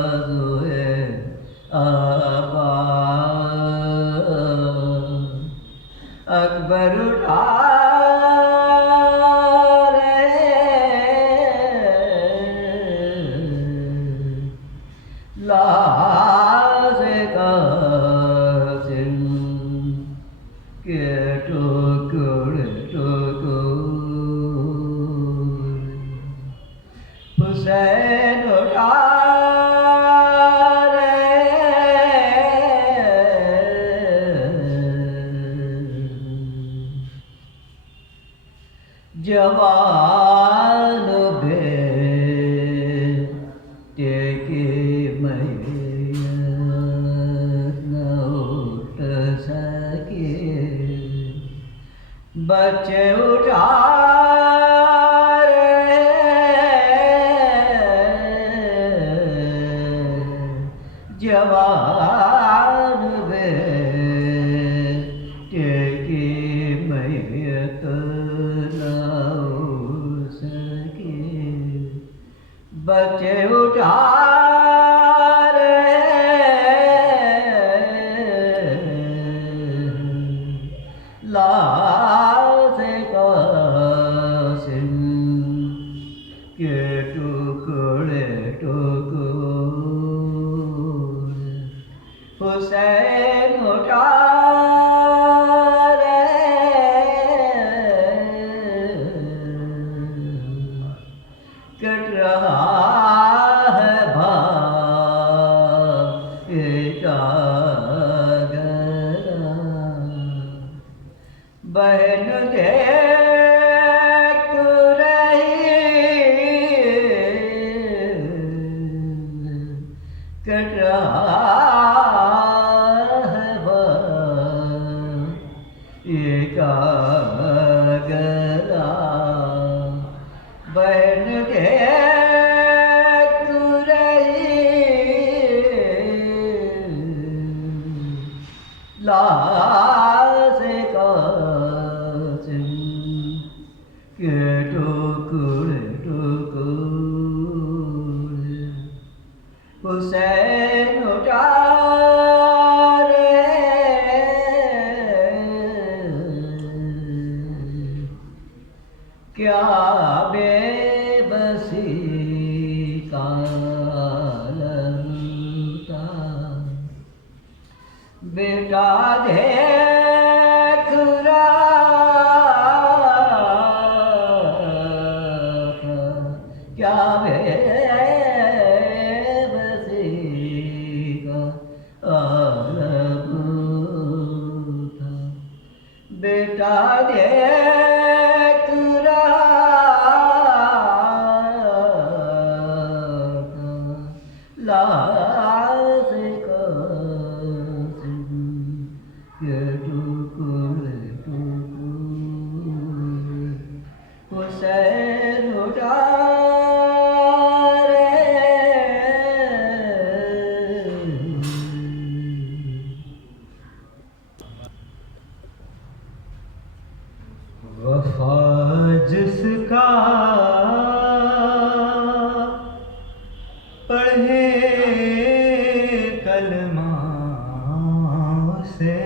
بازوئے آباد اکبر اٹھا لاز قاسم کے ٹکڑے حسین اٹھا جوان بیٹے کی میت نہ اٹھ سکے بچے اٹھا جوان بیٹے کی میت نہ اٹھ سکے بچے اٹھا لاز قاسم کے ٹکڑے حسین اٹھا کٹ رہا ہے بھائی کا گلا بہن دیکھ رہی کٹ رہا کا گلا بہن دیکھ رہی لاز قاسم کے ٹکڑے حسین اٹھا کیا بے بسی کا عالم تھا بیٹا دیکھ رہا تھا کیا بے بسی کا عالم تھا بیٹا دیکھ لاز قاسم کے ٹکڑے حسین اٹھا وفا جس کا پڑھے کلمہ سے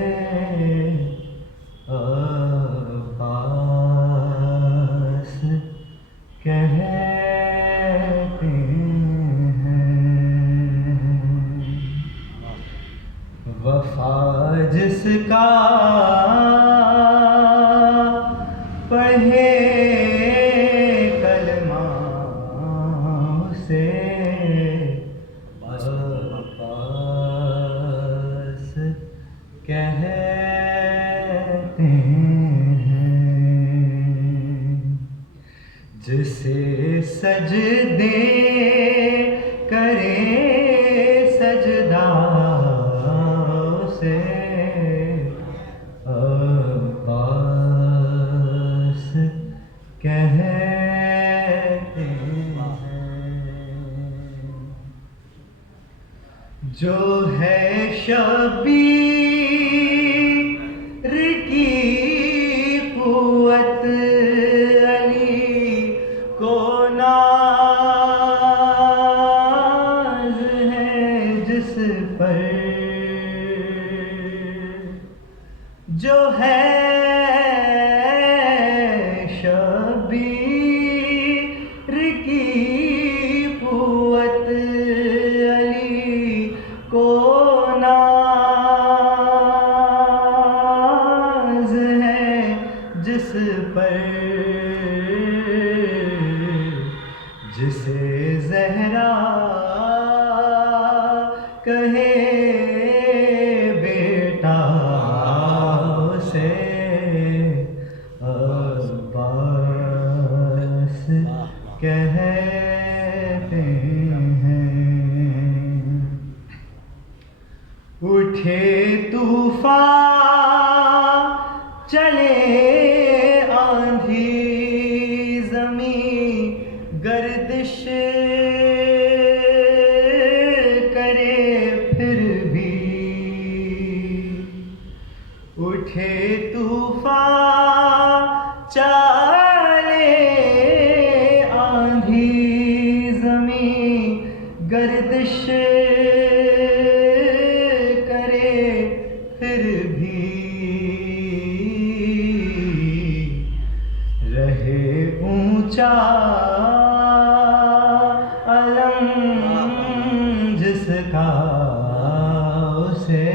عباس کہتے ہیں وفا جس کا پڑھے کلمہ سے عباس کہتے ہیں جسے سجدے کرے سجدہ سے عباس کہتے ہیں جو ہے شبیر کی قوت علی کو نہ زہرا کہے بیٹا سے عباس کہتے ہیں. اٹھے طوفان چلے آندھی زمین گردش کرے پھر بھی. اٹھے طوفان چلے آندھی زمین گردش کرے پھر بھی رہے اونچا علم جس کا اسے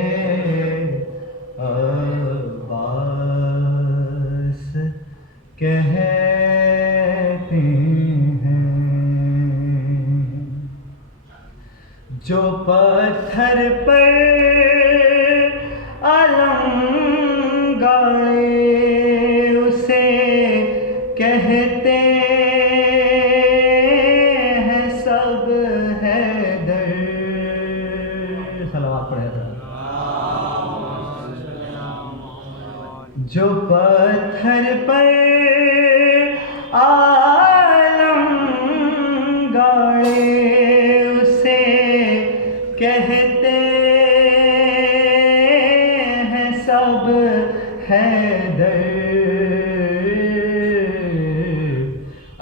عباس کہتے ہیں. جو پتھر پر علم گاڑے اسے کہتے ہیں سب حیدر. صلوات پڑھے تھا. جو پتھر پر عالم گاڑے اسے کہتے ہیں سب حیدر.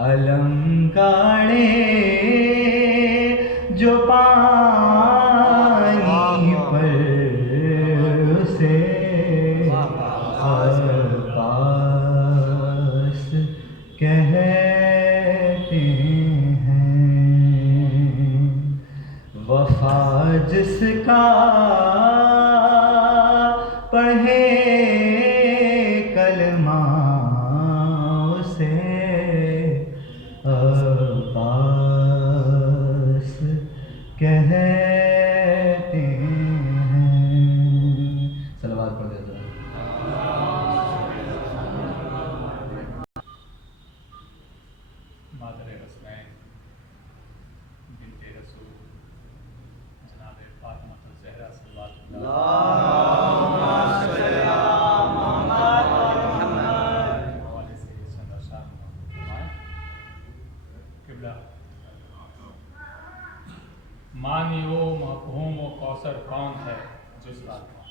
علم گاڑے جو پانی پر اسے عباس کہتے ہیں. وفا جس کا پڑھے کلمہ اسے عباس کہتے ہیں. صلوات پڑھ دیتا ہوں. مادر حسنین بنت رسول جناب فاطمہ الزہرا صلوات حوالے سے چند اشعار فرمائیں. قبلہ معنی و مفہوم و کوثر کون ہے جز فاطمہ.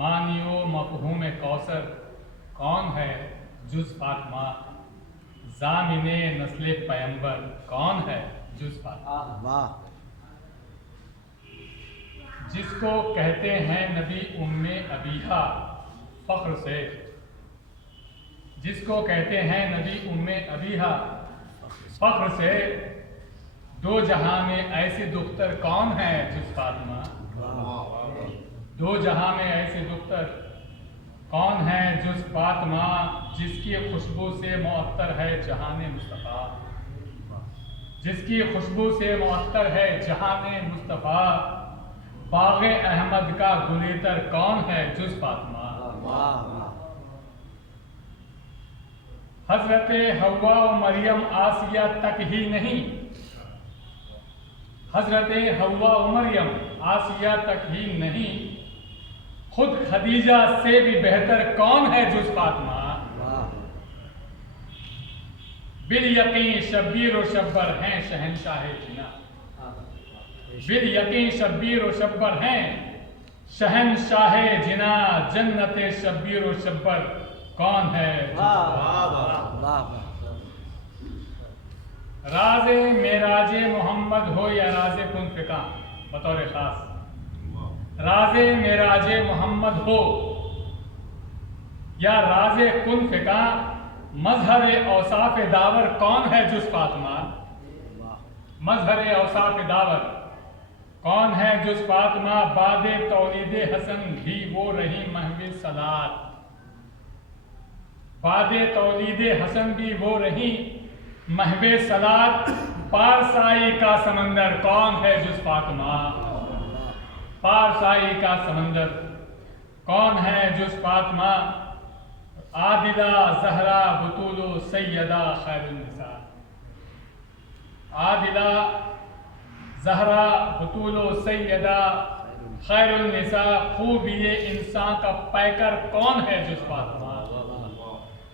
معنی و مفہوم کوثر کون ہے جز فاطمہ. ضامن نسل پیمبر کون ہے جز فاطمہ. جس کو کہتے ہیں نبی ام ابیہا فخر سے. جس کو کہتے ہیں نبی ام ابیہا فخر سے. دو جہاں میں ایسی دختر کون ہے جز فاطمہ. دو جہاں میں ایسی دختر کون ہے جز فاطمہ. جس کی خوشبو سے معطر ہے جہان مصطفیٰ. جس کی خوشبو سے معطر ہے جہان مصطفیٰ. باغ احمد کا گلیتر کون ہے جز فاطمہ. حضرت حوا و مریم آسیہ تک ہی نہیں. حضرت حوا و مریم آسیہ تک ہی نہیں. خود خدیجہ سے بھی بہتر کون ہے جز فاطمہ. بالیقین شبیر و شبر ہیں شہنشاہ جنا. بالیقین شبیر و شبر ہیں شہنشاہ جنا. جنت شبیر و شبر کون ہے جز فاطمہ. راز معراج محمد ہو یا راز کن فکا. بطور خاص راز معراج محمد ہو یا راز کن فکا. مظہر اوصاف داور کون ہے جز فاطمہ. مظہر اوصاف داور کون ہے جز فاطمہ. بعد تولید حسن بھی وہ رہی محو صلات. بعد تولید حسن بھی وہ رہی محو صلات پارسائی کا سمندر کون ہے جز فاطمہ؟ پارسائی کا سمندر کون ہے جز فاطمہ؟ عادلہ زہرا بطول و سیدہ خیر النساء۔ عادلہ زہرا بطول و سیدہ خیر النساء، خوب یہ انسان کا پیکر کون ہے جز فاطمہ؟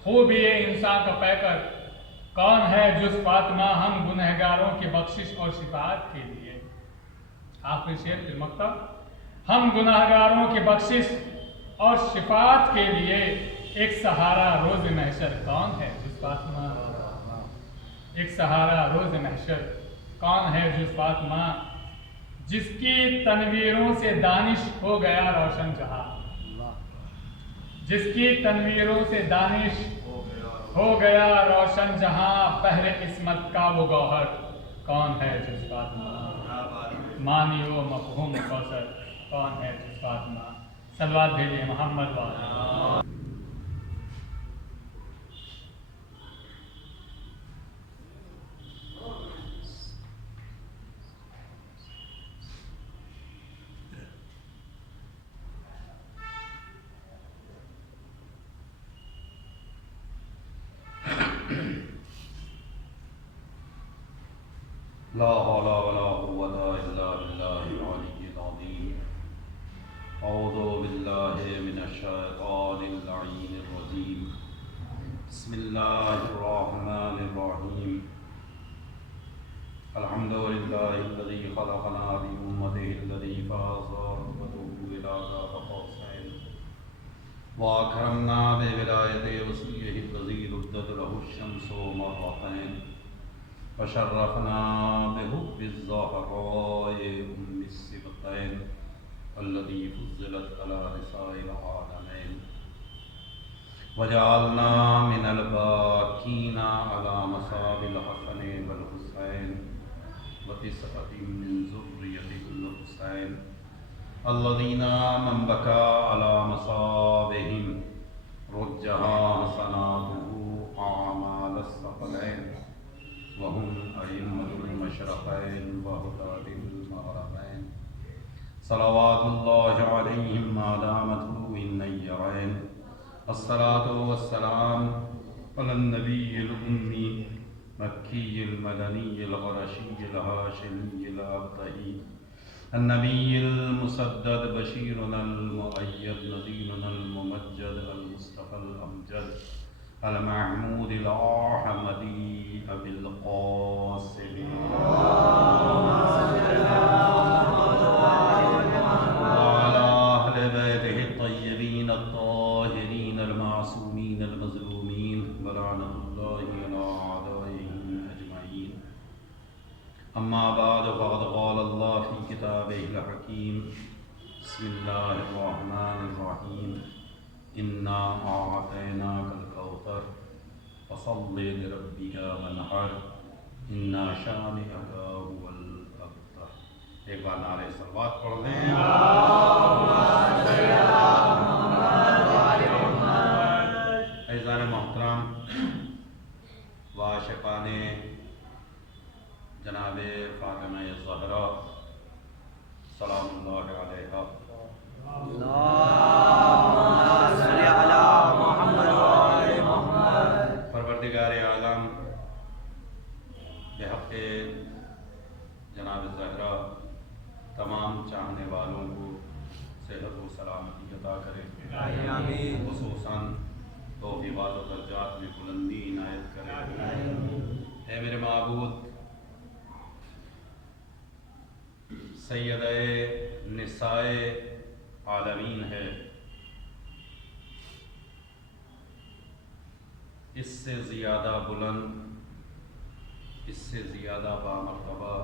خوب یہ انسان کا پیکر کون ہے جز فاطمہ؟ ہم گنہگاروں کی بخشش اور شفاعت کے لیے، آخری شعر فی المکتب، ہم گنہگاروں کی بخشش اور شفاعت کے لیے ایک سہارا روز محشر کون ہے جز فاطمہ؟ ایک سہارا روز محشر کون ہے جز فاطمہ؟ جس کی تنویروں سے دانش ہو گیا روشن جہاں، جس کی تنویروں سے دانش ہو گیا روشن جہاں، بحر عصمت کا وہ گوہر کون ہے جز فاطمہ؟ معنی و مفہوم کوثر کون ہے جز فاطمہ؟ صلوات بھیجیے محمد والے۔ لا حول ولا قوة إلا بالله العلي العظيم. أعوذ بالله من الشيطان اللعين الرجيم. بسم الله الرحمن الرحيم. الحمد لله الذي خلقنا بأمته الذي فاز رتبته إلى ذات قوسين وأكرمنا بولاية وصيه الذي ردت له الشمس مرتين وشرفنا بحب الزهراء أم السبطين التي فضلت على نساء العالمين وجعلنا من الباكين على مصاب الحسن والحسين وتسعة من ذرية الحسين الذين من بكى على مصابهم رجها حسناته أعمال الثقلين وهم أئمة المشرقين وهداة المغربين صلوات الله عليهم ما دامت النيرين. الصلاة والسلام على النبي الأمي مكي المدني القرشي الهاشمي الأبطحي النبي المسدد بشيرنا المؤيد نذيرنا الممجد المصطفى الأمجد المحمود الأحمدي أبي القاسم وعلى أهل بيته الطيبين الطاهرين المعصومين المظلومين ولعنة الله على أعدائهم أجمعين. أما بعد فقد قال الله في كتابه الحكيم بسم الله الرحمن الرحيم إنا أعطيناك الكوثر فصل لربك وانحر إن شانئك هو الأبتر. ایک بار نعرہ صلوات پڑھ لیں. عزیزان محترم و عاشقان جناب فاطمہ الزہرا سلام اللہ علیہا، پروردگار عالم بحق جناب زہرا تمام چاہنے والوں کو صحت و سلامتی عطا کرے، خصوصاً توفیقات و درجات میں بلندی عنایت کرے. اے میرے معبود، سیدہ نساء عالمین ہے، اس سے زیادہ بلند، اس سے زیادہ بامرتبہ،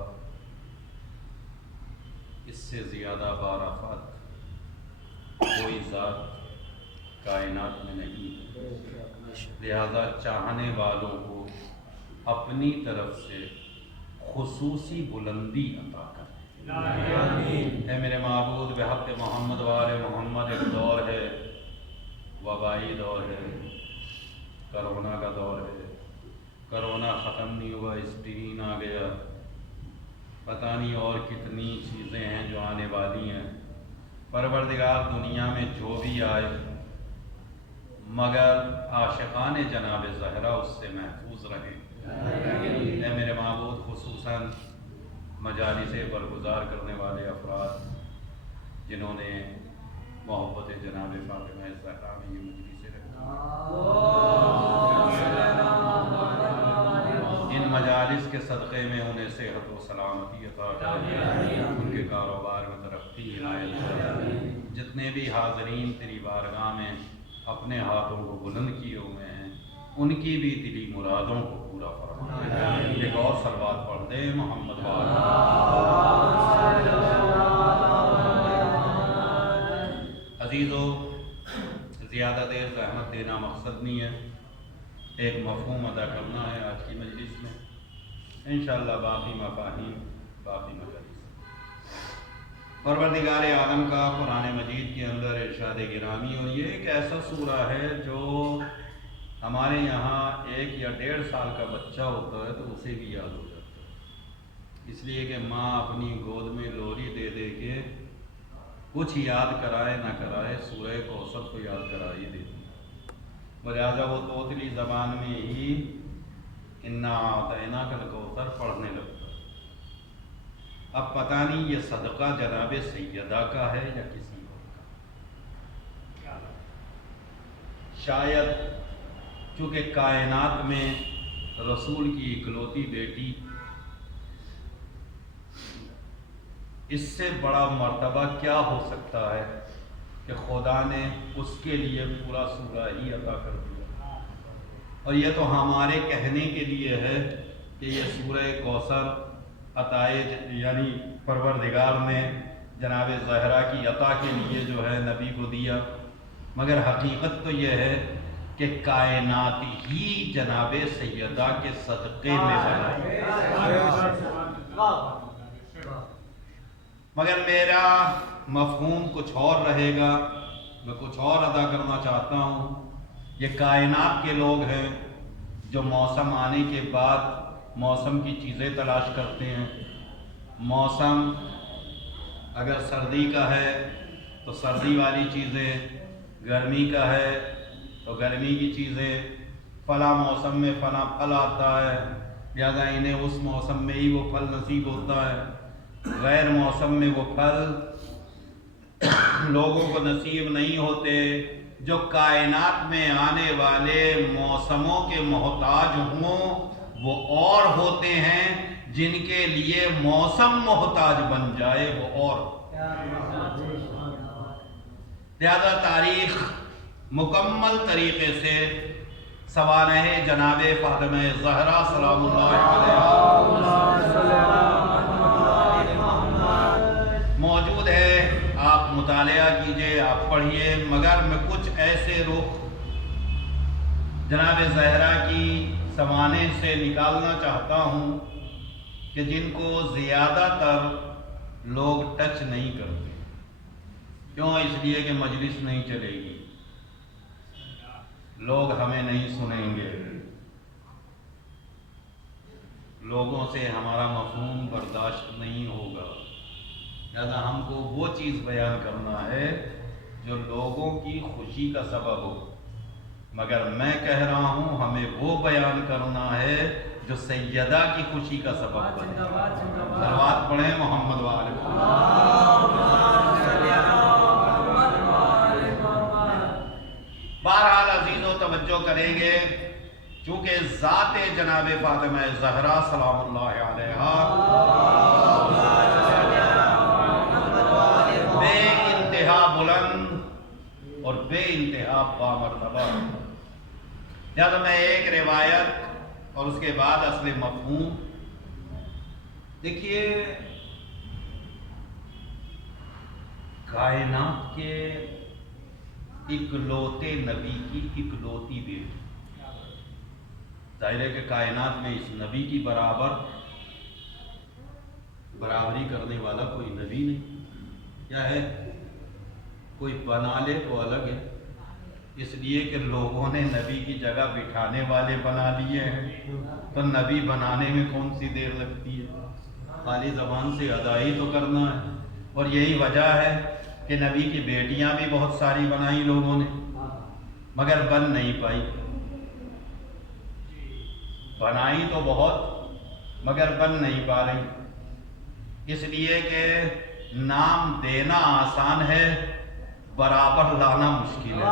اس سے زیادہ بارفت کوئی ذات کائنات میں نہیں. لہذا چاہنے والوں کو اپنی طرف سے خصوصی بلندی عطا کر. اے میرے معبود، بحق محمد وآل محمد ایک دور ہے، وبائی دور ہے، کرونا کا دور ہے، کرونا ختم نہیں ہوا، اسٹرین آ گیا، پتہ نہیں اور کتنی چیزیں ہیں جو آنے والی ہیں۔ پروردگار دنیا میں جو بھی آئے مگر عاشقان جناب زہرا اس سے محفوظ رہیں۔ اے میرے معبود، خصوصاً مجالس برگزار کرنے والے افراد جنہوں نے محبت جناب فاطمہ زہرا میں یہ مجلس رکھی، ان مجالس کے صدقے میں انہیں صحت و سلامتی عطا فرمائے، ان کے کاروبار میں ترقی عنایت، جتنے بھی حاضرین تیری بارگاہ میں اپنے ہاتھوں کو بلند کیے ہوئے ہیں ان کی بھی دلی مرادوں کو پورا فرمائے۔ ایک اور صلوات پڑھ دیں محمد عزیزو، زیادہ دیر زحمت دینا مقصد نہیں ہے، ایک مفہوم ادا کرنا ہے آج کی مجلس میں، انشاءاللہ باقی مفاہیم باقی مجلس۔ پروردگار عالم کا قرآن مجید کے اندر ارشاد گرامی، اور یہ ایک ایسا سورہ ہے جو ہمارے یہاں 1 یا 1.5 سال کا بچہ ہوتا ہے تو اسے بھی یاد ہو جاتا ہے، اس لیے کہ ماں اپنی گود میں لوری دے دے کے کچھ یاد کرائے نہ کرائے سورہ کوثر کو یاد کرا ہی دیتی ہے، لہٰذا وہ توتلی زبان میں ہی انا اعطیناک الکوثر پڑھنے لگتا ہے۔ اب پتہ نہیں یہ صدقہ جناب سیدہ کا ہے یا کسی اور کا، شاید چونکہ کائنات میں رسول کی اکلوتی بیٹی، اس سے بڑا مرتبہ کیا ہو سکتا ہے کہ خدا نے اس کے لیے پورا سورہ ہی عطا کر دیا، اور یہ تو ہمارے کہنے کے لیے ہے کہ یہ سورہ کوثر عطائے یعنی پروردگار نے جناب زہرا کی عطا کے لیے جو ہے نبی کو دیا، مگر حقیقت تو یہ ہے کہ کائنات ہی جناب سیدہ کے صدقے میں بنائی، مگر میرا مفہوم کچھ اور رہے گا، میں کچھ اور ادا کرنا چاہتا ہوں۔ یہ کائنات کے لوگ ہیں جو موسم آنے کے بعد موسم کی چیزیں تلاش کرتے ہیں، موسم اگر سردی کا ہے تو سردی والی چیزیں، گرمی کا ہے تو گرمی کی چیزیں، فلاں موسم میں فلاں پھل آتا ہے لہذا انہیں اس موسم میں ہی وہ پھل نصیب ہوتا ہے، غیر موسم میں وہ پھل لوگوں کو نصیب نہیں ہوتے۔ جو کائنات میں آنے والے موسموں کے محتاج ہوں وہ اور ہوتے ہیں، جن کے لیے موسم محتاج بن جائے وہ اور۔ لہذا تاریخ مکمل طریقے سے سوانح جناب فاطمہ زہرا سلام اللہ علیہا موجود ہے، آپ مطالعہ کیجئے، آپ پڑھیے، مگر میں کچھ ایسے رخ جناب زہرا کی سوانح سے نکالنا چاہتا ہوں کہ جن کو زیادہ تر لوگ ٹچ نہیں کرتے۔ کیوں؟ اس لیے کہ مجلس نہیں چلے گی، لوگ ہمیں نہیں سنیں گے، لوگوں سے ہمارا مفہوم برداشت نہیں ہوگا، لہذا ہم کو وہ چیز بیان کرنا ہے جو لوگوں کی خوشی کا سبب ہو، مگر میں کہہ رہا ہوں ہمیں وہ بیان کرنا ہے جو سیدہ کی خوشی کا سبب بنے۔ صلوات پڑھیں محمد وآل محمد۔ بہرحال عزیزو توجہ کریں گے، چونکہ ذات جناب فاطمہ زہرا سلام اللہ علیہا بے انتہا بلند اور بے انتہا بامرتبہ، لہذا میں ایک روایت اور اس کے بعد اصل مفہوم دیکھیے۔ کائنات کے اکلوتے نبی کی اکلوتی بیٹی، ظاہر ہے کہ کائنات میں اس نبی کی برابری کرنے والا کوئی نبی نہیں، کیا ہے؟ کوئی بنا لے تو الگ ہے، اس لیے کہ لوگوں نے نبی کی جگہ بٹھانے والے بنا لیے ہیں، تو نبی بنانے میں کون سی دیر لگتی ہے، خالی زبان سے ادا ہی تو کرنا ہے۔ اور یہی وجہ ہے کہ نبی کی بیٹیاں بھی بہت ساری بنائی لوگوں نے، مگر بن نہیں پائی۔ بنائی تو بہت مگر بن نہیں پا رہی، اس لیے کہ نام دینا آسان ہے، برابر لانا مشکل ہے۔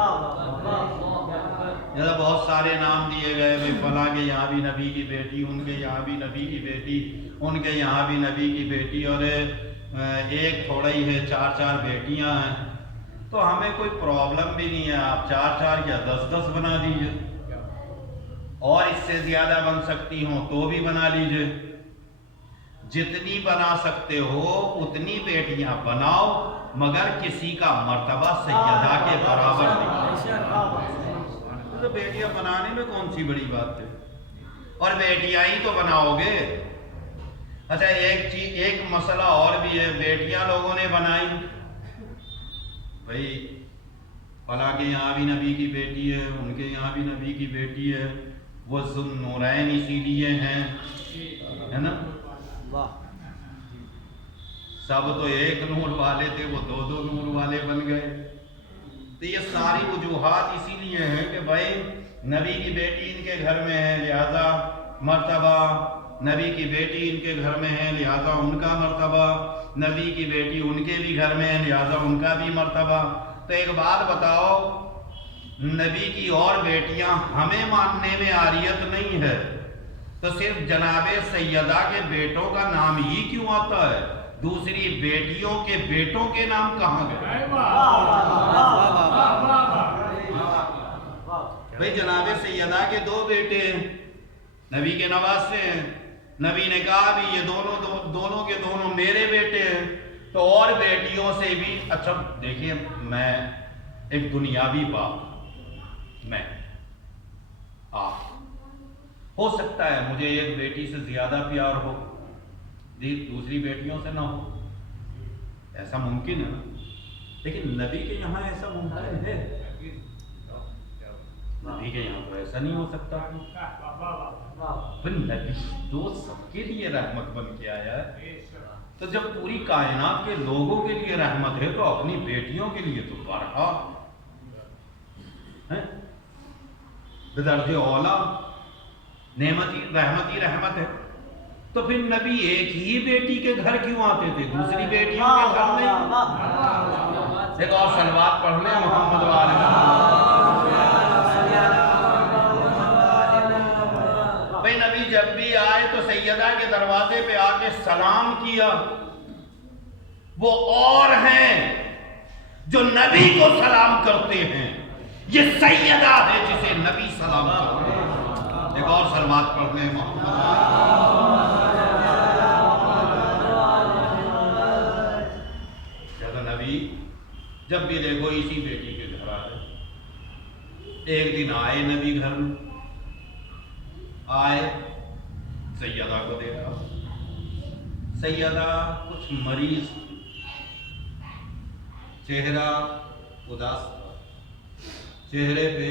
جیسے بہت سارے نام دیے گئے، بھائی فلاں کے یہاں بھی نبی کی بیٹی، ان کے یہاں بھی نبی کی بیٹی، ان کے یہاں بھی نبی کی بیٹی، اور ایک تھوڑا ہی ہے، 4 بیٹیاں ہیں، تو ہمیں کوئی پرابلم بھی نہیں ہے، آپ 4 یا 10 بنا دیجئے، اور اس سے زیادہ بن سکتی ہوں تو بھی بنا لیجئے، جتنی بنا سکتے ہو اتنی بیٹیاں بناؤ، مگر کسی کا مرتبہ سیدہ کے برابر نہیں۔ تو بیٹیاں بنانے میں کون سی بڑی بات ہے، اور بیٹیاں ہی تو بناؤ گے۔ اچھا ایک مسئلہ اور بھی ہے، بیٹیاں لوگوں نے بنائی، بھائی فلاں کے یہاں بھی نبی کی بیٹی ہے، ان کے یہاں بھی نبی کی بیٹی ہے، وہ ذوالنورین اسی لیے ہیں، ہے نا، سب تو ایک نور والے تھے، وہ 2 نور والے بن گئے۔ تو یہ ساری وجوہات اسی لیے ہیں کہ بھائی نبی کی بیٹی ان کے گھر میں ہے، لہذا مرتبہ، نبی کی بیٹی ان کے گھر میں ہے، لہذا ان کا مرتبہ، نبی کی بیٹی ان کے بھی گھر میں ہے، لہذا ان کا بھی مرتبہ۔ تو ایک بات بتاؤ، نبی کی اور بیٹیاں ہمیں ماننے میں عاریت نہیں ہے، تو صرف جناب سیدہ کے بیٹوں کا نام ہی کیوں آتا ہے، دوسری بیٹیوں کے بیٹوں کے نام کہاں گئے؟ بھئی جناب سیدہ کے 2 بیٹے ہیں، نبی کے نواسے ہیں، نبی نے کہا بھی یہ دونوں کے دونوں میرے بیٹے ہیں، تو اور بیٹیوں سے بھی، اچھا دیکھیں، میں ایک دنیاوی باپ، میں آپ ہو سکتا ہے مجھے ایک بیٹی سے زیادہ پیار ہو، دوسری بیٹیوں سے نہ ہو، ایسا ممکن ہے، لیکن نبی کے یہاں ایسا ممکن ہے؟ نبی کے یہاں تو ایسا نہیں ہو سکتا۔ پھر نبی تو سب کے لیے رحمت بن کے آیا ہے، تو جب پوری کائنات کے لوگوں کے لیے رحمت ہے تو اپنی بیٹیوں کے لیے تو بارہا بدرجہ اولا نعمتی رحمتی رحمت ہے۔ تو پھر نبی ایک ہی بیٹی کے گھر کیوں آتے تھے، دوسری بیٹیوں کے گھر نہیں؟ ایک اور صلوات پڑھ لیں محمد والے بھائی، نبی جب بھی آئے تو سیدہ کے دروازے پہ آ کے سلام کیا۔ وہ اور ہیں جو نبی کو سلام کرتے ہیں، یہ سیدہ ہے جسے نبی سلام کرتے ہیں۔ ایک اور صلوات پڑھ لیں محمد نبی جب بھی دیکھو اسی بیٹی کے گھر آئے۔ ایک دن آئے نبی گھر میں، آئے سیدہ کو دیکھا، سیدہ کچھ مریض، چہرہ اداس تھا، چہرے پہ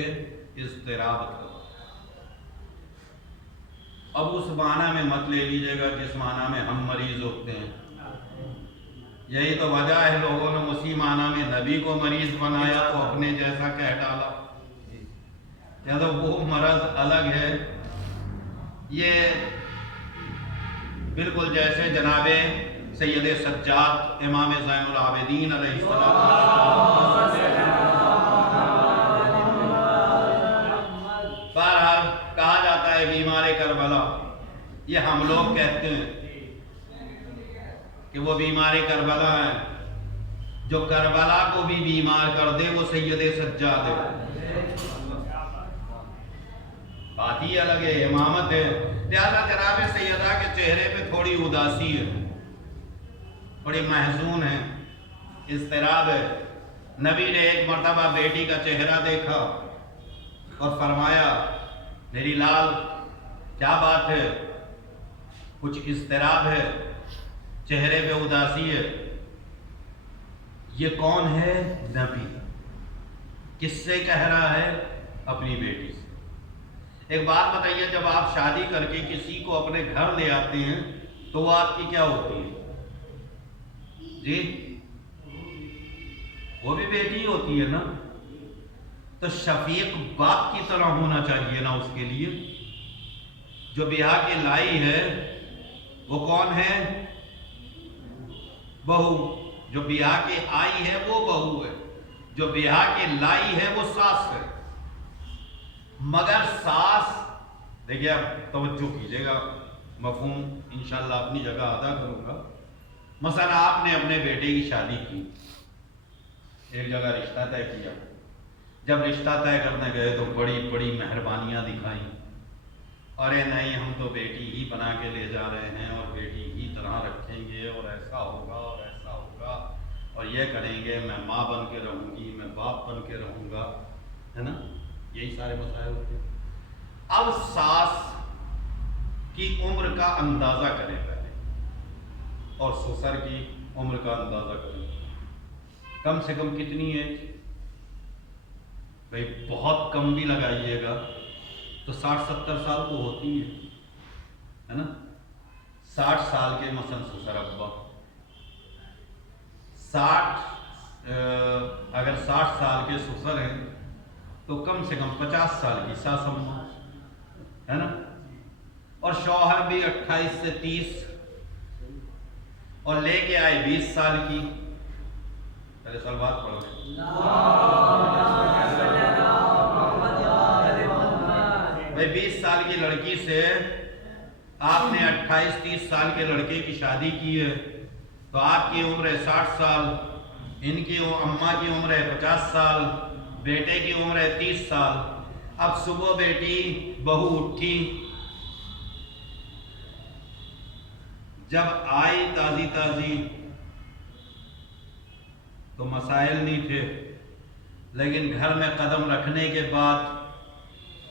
اضطراب تھا۔ اب اس معنی میں مت لے لیجیے گا جس معنی میں ہم مریض ہوتے ہیں، یہی تو وجہ ہے لوگوں نے اسی معنی میں نبی کو مریض بنایا تو اپنے جیسا کہہ ڈالا، یا تو وہ مرض الگ ہے۔ یہ بالکل جیسے جناب سید سجاد امام زین العابدین علیہ السلام، بہرحال کہا جاتا ہے بیمار کربلا، یہ ہم لوگ کہتے ہیں کہ وہ بیمار کربلا ہیں، جو کربلا کو بھی بیمار کر دے وہ سید سجاد ہے۔ بات ہی الگ ہے، امامت ہے۔ لہذا جناب سیدہ کے چہرے پہ تھوڑی اداسی ہے، تھوڑی محزون ہے، اضطراب ہے۔ نبی نے ایک مرتبہ بیٹی کا چہرہ دیکھا اور فرمایا، میری لال کیا بات ہے، کچھ اضطراب ہے، چہرے پہ اداسی ہے، یہ کون ہے؟ نبی۔ کس سے کہہ رہا ہے؟ اپنی بیٹی سے۔ ایک بات بتائیے، جب آپ شادی کر کے کسی کو اپنے گھر لے آتے ہیں تو وہ آپ کی کیا ہوتی ہے؟ جی وہ بھی بیٹی ہی ہوتی ہے نا، تو شفیق باپ کی طرح ہونا چاہیے نا اس کے لیے۔ جو بیاہ کے لائی ہے وہ کون ہے؟ بہو۔ جو بیاہ کے آئی ہے وہ بہو ہے، جو بیاہ کے لائی ہے وہ ساس ہے۔ مگر ساس، دیکھیے اب توجہ کیجئے گا، مفہوم انشاءاللہ اپنی جگہ ادا کروں گا۔ مثلا آپ نے اپنے بیٹے کی شادی کی، ایک جگہ رشتہ طے کیا، جب رشتہ طے کرنے گئے تو بڑی بڑی مہربانیاں دکھائیں، ارے نہیں ہم تو بیٹی ہی بنا کے لے جا رہے ہیں اور بیٹی ہی طرح رکھیں گے اور ایسا ہوگا اور ایسا ہوگا اور یہ کریں گے، میں ماں بن کے رہوں گی، میں باپ بن کے رہوں گا، ہے نا؟ یہی سارے مسائل ہوتے ہیں۔ اب ساس کی عمر کا اندازہ کریں پہلے اور سسر کی عمر کا اندازہ کریں، کم سے کم کتنی ایج؟ بھئی بہت کم بھی لگائیے گا تو 60-70 سال تو ہوتی ہے نا؟ 60 سال کے مثلا سسر ابا، اگر 60 سال کے سسر ہیں تو کم سے کم 50 سال کی ساس اماں، ہے نا؟ اور شوہر بھی 28 سے 30 اور لے کے آئے 20 سال کی، پہلے سال بات پڑھ لیں۔ بھائی 20 سال کی لڑکی سے آپ نے 28-30 سال کے لڑکے کی شادی کی ہے تو آپ کی عمر ہے 60 سال، ان کی اماں کی عمر ہے 50 سال، بیٹے کی عمر ہے 30 سال۔ اب صبح بیٹی بہو اٹھی، جب آئی تازی تازی تو مسائل نہیں تھے، لیکن گھر میں قدم رکھنے کے بعد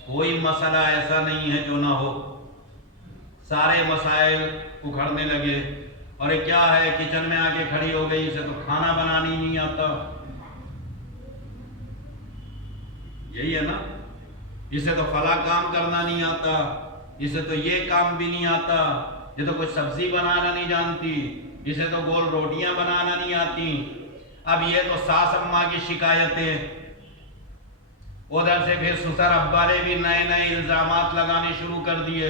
کوئی مسئلہ ایسا نہیں ہے جو نہ ہو، سارے مسائل اکھڑنے لگے۔ اور یہ کیا ہے، کچن میں آ کے کھڑی ہو گئی، اسے تو کھانا بنانی نہیں آتا، یہی ہے نا؟ اسے تو فلاں کام کرنا نہیں آتا، اسے تو یہ کام بھی نہیں آتا، یہ تو کوئی سبزی بنانا نہیں جانتی، اسے تو گول روٹیاں بنانا نہیں آتی۔ اب یہ تو ساس اماں کی شکایتیں، ادھر سے پھر سسر ابا نے بھی نئے نئے الزامات لگانے شروع کر دیے،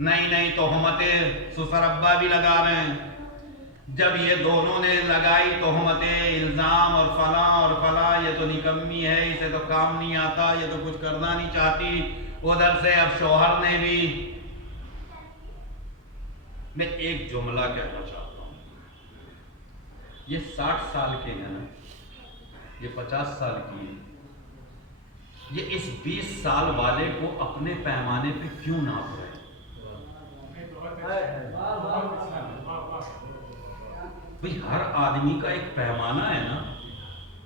نئی نئی تہمتیں سسر ابا بھی لگا رہے ہیں۔ جب یہ دونوں نے لگائی تہمتیں، الزام اور فلاں، یہ تو نکمی ہے، اسے تو کام نہیں آتا، یہ تو کچھ کرنا نہیں چاہتی، ادھر سے اب شوہر نے بھی۔ میں ایک جملہ کہنا چاہتا ہوں، یہ 60 سال کے ہیں نا، یہ 50 سال کی ہے، یہ اس 20 سال والے کو اپنے پیمانے پہ کیوں ناپ رہے ہیں؟ بھئی ہر آدمی کا ایک پیمانہ ہے نا،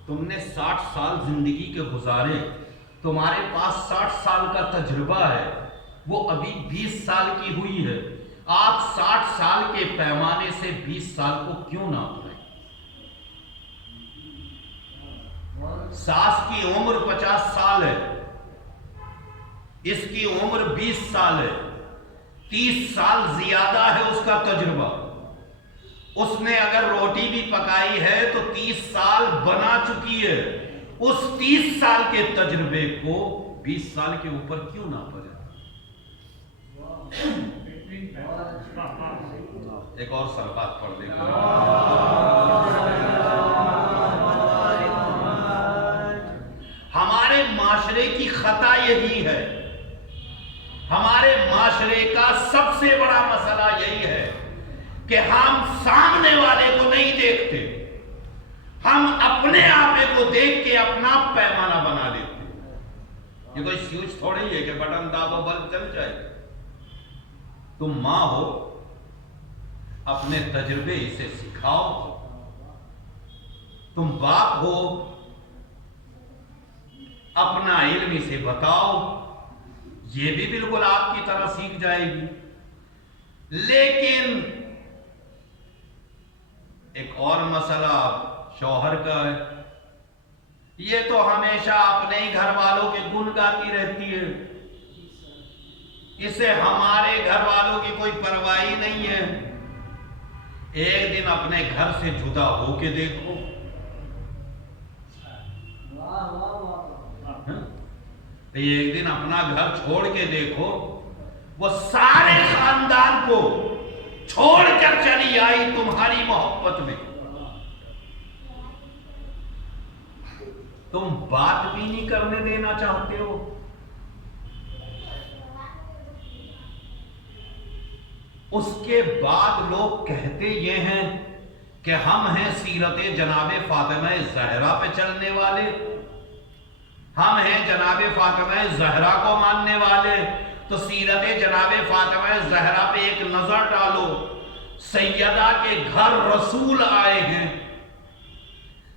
تم نے 60 سال زندگی کے گزارے، تمہارے پاس 60 سال کا تجربہ ہے، وہ ابھی 20 سال کی ہوئی ہے، آپ 60 سال کے پیمانے سے 20 سال کو کیوں ناپ رہے ہیں؟ ساس کی عمر 50 سال ہے، اس کی عمر 20 سال ہے، 30 سال زیادہ ہے اس کا تجربہ۔ اس نے اگر روٹی بھی پکائی ہے تو 30 سال بنا چکی ہے، اس 30 سال کے تجربے کو 20 سال کے اوپر کیوں ناپا جائے؟ ایک اور سربات پڑھ دیں گے۔ ہمارے معاشرے کی خطا یہی ہے، ہمارے معاشرے کا سب سے بڑا مسئلہ یہی ہے کہ ہم سامنے والے کو نہیں دیکھتے، ہم اپنے آپ کو دیکھ کے اپنا پیمانہ بنا لیتے ہیں۔ یہ کوئی سوئچ تھوڑی ہے کہ بٹن دباؤ بلب چل جائے۔ تم ماں ہو، اپنے تجربے اسے سکھاؤ، تم باپ ہو، اپنا علم اسے بتاؤ، یہ بھی بالکل آپ کی طرح سیکھ جائے گی۔ لیکن ایک اور مسئلہ شوہر کا ہے، یہ تو ہمیشہ اپنے ہی گھر والوں کے گن گاتی رہتی ہے، اسے ہمارے گھر والوں کی کوئی پرواہ نہیں ہے۔ ایک دن اپنے گھر سے جدا ہو کے دیکھو، ایک دن اپنا گھر چھوڑ کے دیکھو، وہ سارے خاندان کو چھوڑ کر چلی آئی تمہاری محبت میں، تم بات بھی نہیں کرنے دینا چاہتے ہو۔ اس کے بعد لوگ کہتے یہ ہیں کہ ہم ہیں سیرت جناب فاطمہ زہرا پہ چلنے والے، ہم ہیں جناب فاطمہ زہرا کو ماننے والے، تو سیرت جناب فاطمہ زہرا پہ ایک نظر ڈالو۔ سیدہ کے گھر رسول آئے ہیں،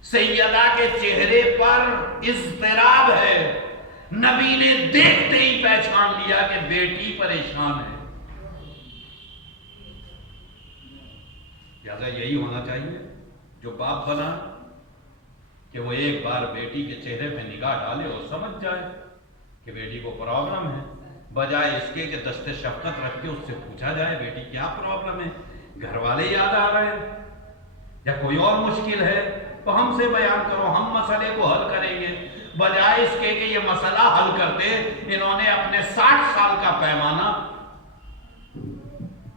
سیدہ کے چہرے پر اضطراب ہے، نبی نے دیکھتے ہی پہچان لیا کہ بیٹی پریشان ہے۔ لہذا یہی ہونا چاہیے جو باپ بنا کہ وہ ایک بار بیٹی کے چہرے پہ نگاہ ڈالے اور سمجھ جائے کہ بیٹی کو پرابلم ہے، بجائے اس کے کہ دست شفقت رکھ کے اس سے پوچھا جائے بیٹی کیا پرابلم ہے، گھر والے یاد آ رہے ہیں یا کوئی اور مشکل ہے تو ہم سے بیان کرو، ہم مسئلے کو حل کریں گے، بجائے اس کے کہ یہ مسئلہ حل کرتے انہوں نے اپنے 60 سال کا پیمانہ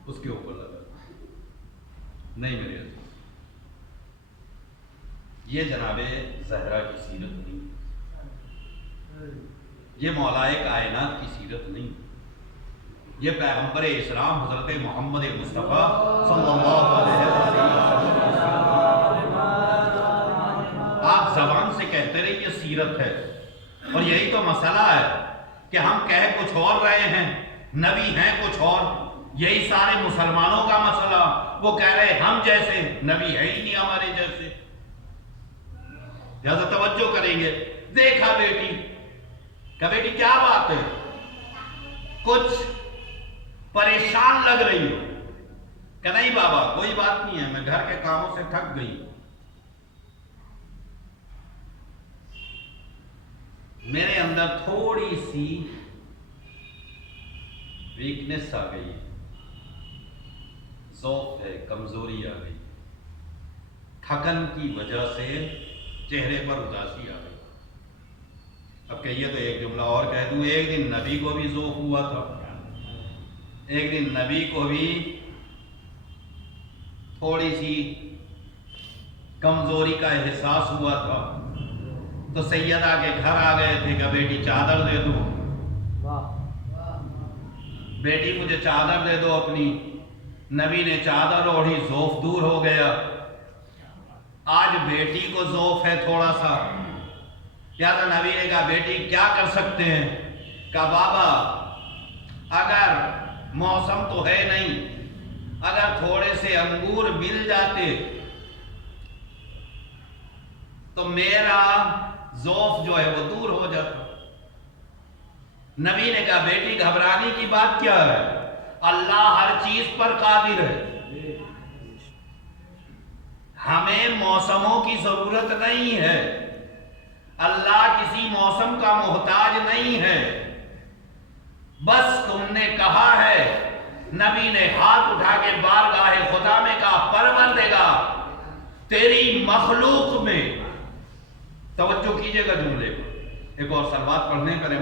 اس کے اوپر لگا۔ نہیں میرے عزیز، یہ جناب زہرا کی سیرت نہیں، یہ مولائے کائنات کی سیرت نہیں، یہ پیغمبر اسلام حضرت محمد مصطفیٰ صلی اللہ علیہ وسلم۔ آپ زبان سے کہتے رہے یہ سیرت ہے، اور یہی تو مسئلہ ہے کہ ہم کہہ کچھ اور رہے ہیں، نبی ہیں کچھ اور، یہی سارے مسلمانوں کا مسئلہ، وہ کہہ رہے ہم جیسے، نبی ہے ہی نہیں ہمارے جیسے۔ لہذا توجہ کریں گے، دیکھا بیٹی کہ بیٹی کیا بات ہے، کچھ پریشان لگ رہی ہو، کہ نہیں بابا کوئی بات نہیں ہے، میں گھر کے کاموں سے تھک گئی، میرے اندر تھوڑی سی ویکنس آ گئی، ضعف ہے، کمزوری آ گئی، تھکن کی وجہ سے چہرے پر اداسی آ گئی۔ اب کہیے تو ایک جملہ اور کہہ دوں، ایک دن نبی کو بھی ذوق ہوا تھا، ایک دن نبی کو بھی تھوڑی سی کمزوری کا احساس ہوا تھا، تو سیدہ کے گھر آ گئے تھے کہ بیٹی چادر دے دو، بیٹی مجھے چادر دے دو اپنی، نبی نے چادر اوڑھی، ذوف دور ہو گیا۔ آج بیٹی کو ذوف ہے تھوڑا سا، کیا تھا نبی نے کہا بیٹی کیا کر سکتے ہیں، کہا بابا اگر موسم تو ہے نہیں، اگر تھوڑے سے انگور مل جاتے تو میرا ذوف جو ہے وہ دور ہو جاتا۔ نبی نے کہا بیٹی گھبرانے کی بات کیا ہے، اللہ ہر چیز پر قادر ہے، ہمیں موسموں کی ضرورت نہیں ہے، اللہ کسی موسم کا محتاج نہیں ہے، بس تم نے کہا ہے۔ نبی نے ہاتھ اٹھا کے بارگاہ خدا میں کہا پروردگار تیری مخلوق میں، توجہ کیجئے گا جملے کو، ایک اور صلوات پڑھنے کریں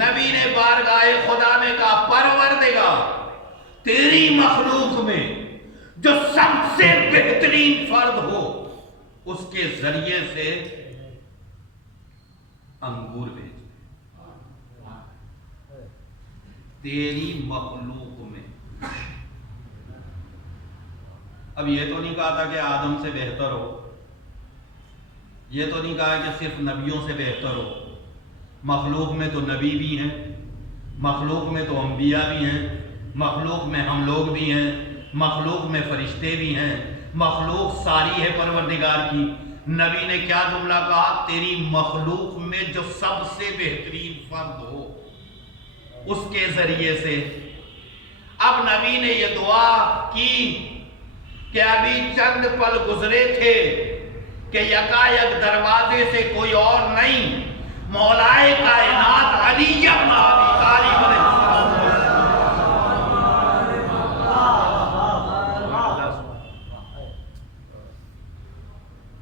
نبی نے بارگاہ خدا میں کہا پروردگار تیری مخلوق میں جو سب سے بہترین فرد ہو اس کے ذریعے سے انگور بھیج، تیری مخلوق میں۔ اب یہ تو نہیں کہا تھا کہ آدم سے بہتر ہو، یہ تو نہیں کہا کہ صرف نبیوں سے بہتر ہو، مخلوق میں تو نبی بھی ہیں، مخلوق میں تو انبیاء بھی ہیں، مخلوق میں ہم لوگ بھی ہیں، مخلوق میں فرشتے بھی ہیں، مخلوق ساری ہے پروردگار کی۔ نبی نے کیا جملہ کہا، تیری مخلوق میں جو سب سے بہترین فرد ہو اس کے ذریعے سے۔ اب نبی نے یہ دعا کی کہ ابھی چند پل گزرے تھے کہ یکایک دروازے سے کوئی اور نہیں، مولائے کائنات علی بن ابی طالب علیہ السلام۔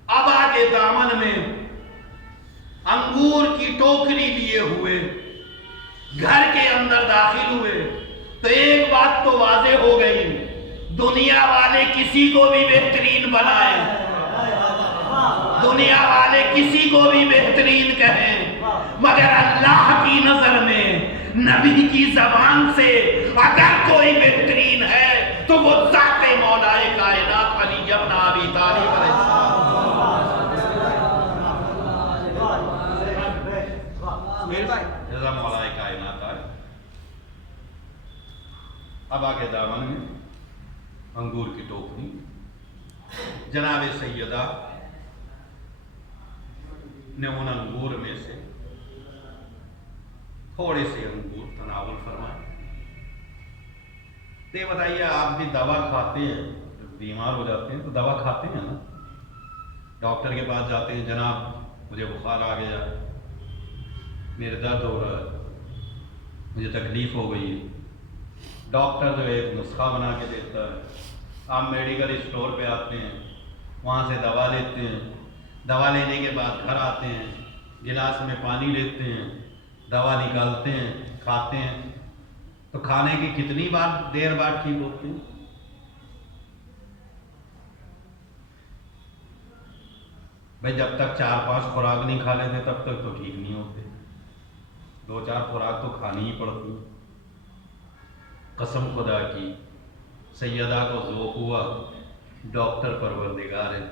اب آگے دامن میں انگور کی ٹوکری لیے ہوئے گھر کے اندر داخل ہوئے تو ایک بات تو واضح ہو گئی، دنیا والے کسی کو بھی بہترین بنائیں، دنیا والے کسی کو بھی بہترین کہیں، مگر اللہ کی نظر میں نبی کی زبان سے اگر کوئی بہترین ہے تو وہ ذات مولائے کائنات علی بن ابی طالب علیہ السلام۔ جزا مولائے کائنات آئے۔ اب آگے دامن میں انگور کی ٹوکری، جناب سیدہ نے ان انگور میں سے تھوڑے سے انگور تناول فرمائے۔ تو یہ بتائیے، آپ بھی دوا کھاتے ہیں، بیمار ہو جاتے ہیں تو دوا کھاتے ہیں نا، ڈاکٹر کے پاس جاتے ہیں، جناب مجھے بخار آ گیا، میرے درد ہو رہا ہے، مجھے تکلیف ہو گئی ہے، ڈاکٹر جو ایک نسخہ بنا کے دیتا ہے، آپ میڈیکل اسٹور پہ آتے ہیں، وہاں سے دوا لیتے ہیں، دوا لینے کے بعد گھر آتے ہیں، گلاس میں پانی لیتے ہیں، دوا نکالتے ہیں، کھاتے ہیں، تو کھانے کی کتنی دیر بعد ٹھیک ہوتے ہیں؟ بھائی جب تک 4-5 خوراک نہیں کھا لیتے تب تک تو ٹھیک نہیں ہوتے، 2-4 خوراک تو کھانی ہی پڑتی۔ قسم خدا کی، سیدہ کو ذوق ہوا ڈاکٹر پروردگار ہے،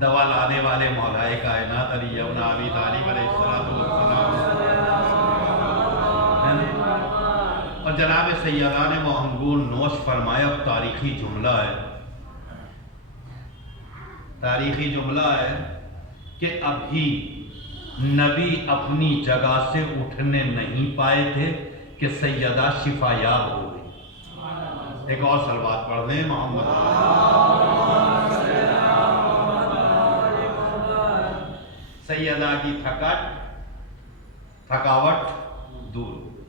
دوا لانے والے مولائے کائنات علی بن ابی طالب علیہ السلام، اور جناب سیدہ نے وہ انگور نوش فرمایا۔ اب تاریخی جملہ ہے، تاریخی جملہ ہے کہ ابھی نبی اپنی جگہ سے اٹھنے نہیں پائے تھے کہ سیدہ شفا یاب ہو گئی۔ ایک اور صلوات پڑھ دیں محمد۔ سیدہ کی تھکاوٹ دور ہو گئی۔